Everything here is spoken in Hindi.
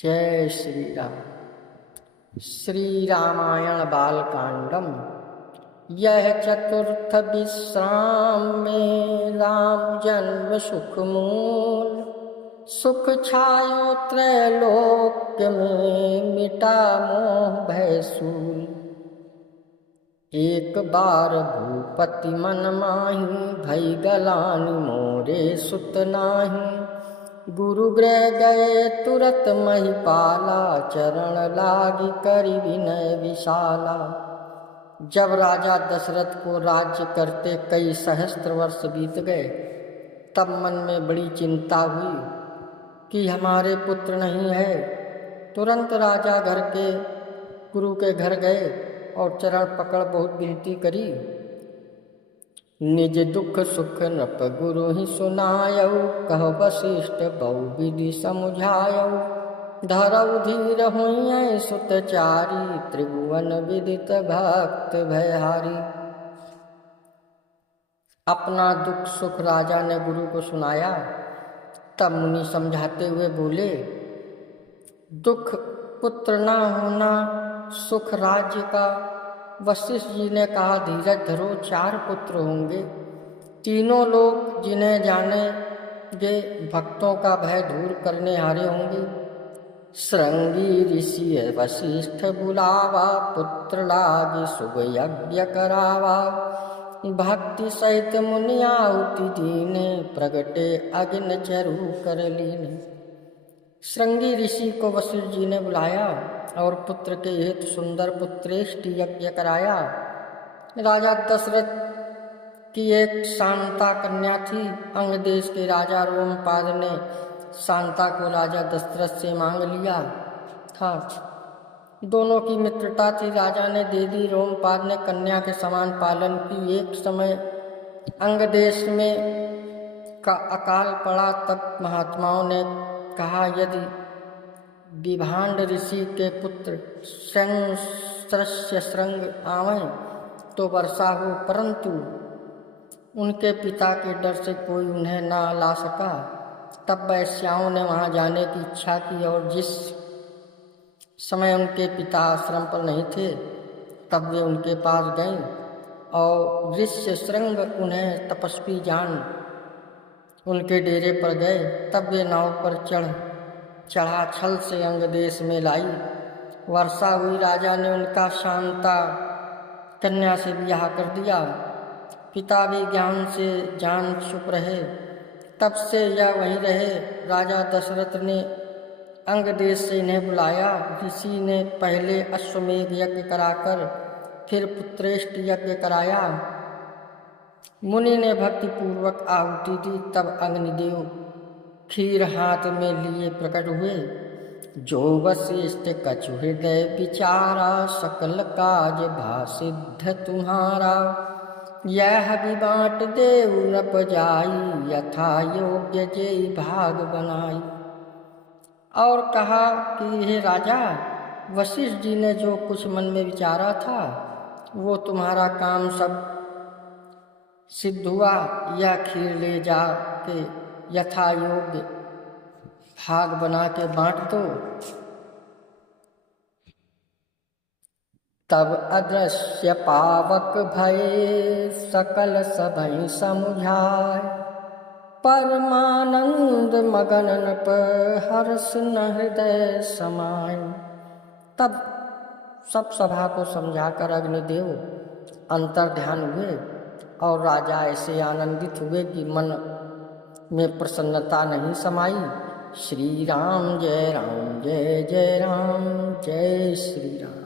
जय श्री राम। श्री रामायण बालकांडम। यह चतुर्थ विश्राम में राम जन्म सुख मूल। सुख छायो त्रैलोक्य में मिटा मोह भय सूल। एक बार भूपति मन माही भई गलानि मोरे सुत नाही। गुरु गृह गए तुरत महिपाला चरण लागी करि विनय विशाला। जब राजा दशरथ को राज्य करते कई सहस्त्र वर्ष बीत गए तब मन में बड़ी चिंता हुई कि हमारे पुत्र नहीं है। तुरंत राजा गुरु के घर गए और चरण पकड़ बहुत विनती करी। निज दुख सुख नृप गुरु ही सुनायऊ। कह वशिष्ठ बहु विधि समुझायऊ। धरऊ धीर हुई सुतचारी त्रिभुवन विदित भक्त भयहारी। अपना दुख सुख राजा ने गुरु को सुनाया। तब मुनि समझाते हुए बोले, दुख पुत्र न होना सुख राज्य का। वशिष्ठ जी ने कहा, धीरज धरो, 4 पुत्र होंगे। तीनों लोग जिन्हें जानेंगे भक्तों का भय दूर करने हारे होंगे। श्रृंगी ऋषि वशिष्ठ बुलावा। पुत्र लागे शुभ यज्ञ करावा। भक्ति सहित मुनि आहुति दीने। प्रगटे अग्नि चरु कर लीने। श्रृंगी ऋषि को वशिष्ठ जी ने बुलाया और पुत्र के हेतु सुंदर पुत्रेष्ट यज्ञ कराया। राजा दशरथ की एक शांता कन्या थी। अंग देश के राजा रोमपाद ने शांता को राजा दशरथ से मांग लिया था। दोनों की मित्रता थी, राजा ने दे दी। रोमपाद ने कन्या के समान पालन की। एक समय अंग देश में का अकाल पड़ा तब महात्माओं ने कहा, यदि विभांड ऋषि के पुत्र श्रृंग आवें तो वर्षा हो, परंतु उनके पिता के डर से कोई उन्हें न ला सका। तब वैश्याओं ने वहां जाने की इच्छा की और जिस समय उनके पिता आश्रम पर नहीं थे तब वे उनके पास गईं और ऋषि श्रृंग उन्हें तपस्वी जान उनके डेरे पर गए। तब वे नाव पर चढ़ा छल से अंग देश में लाई। वर्षा हुई। राजा ने उनका शांता कन्या से ब्याह कर दिया। पिता भी ज्ञान से जान चुप रहे। तब से यह वहीं रहे। राजा दशरथ ने अंग देश से इन्हें बुलाया। ऋषि ने पहले अश्वमेध यज्ञ कराकर फिर पुत्रेष्ट यज्ञ कराया। मुनि ने भक्ति पूर्वक आहुति दी। तब अग्निदेव खीर हाथ में लिए प्रकट हुए। जो वशिष्ठ कछु हृदय विचारा। सकल काज भासिद्ध तुम्हारा। यह भी बाँट देव नप जाई। यथा योग्य जेई भाग बनाई। और कहा कि हे राजा, वशिष्ठ जी ने जो कुछ मन में विचारा था वो तुम्हारा काम सब सिद्ध हुआ। यह खीर ले जा के यथा योग्य भाग बना के बांट दो। तब अदृश्य पावक भये सकल सबहि समुझाय। परमानंद मगन नृप हर्ष न हृदय समाय। तब सब सभा को समझाकर अग्निदेव अंतर ध्यान हुए और राजा ऐसे आनंदित हुए कि मन में प्रसन्नता नहीं समाई। श्री राम जय राम जय जय राम जय श्री राम।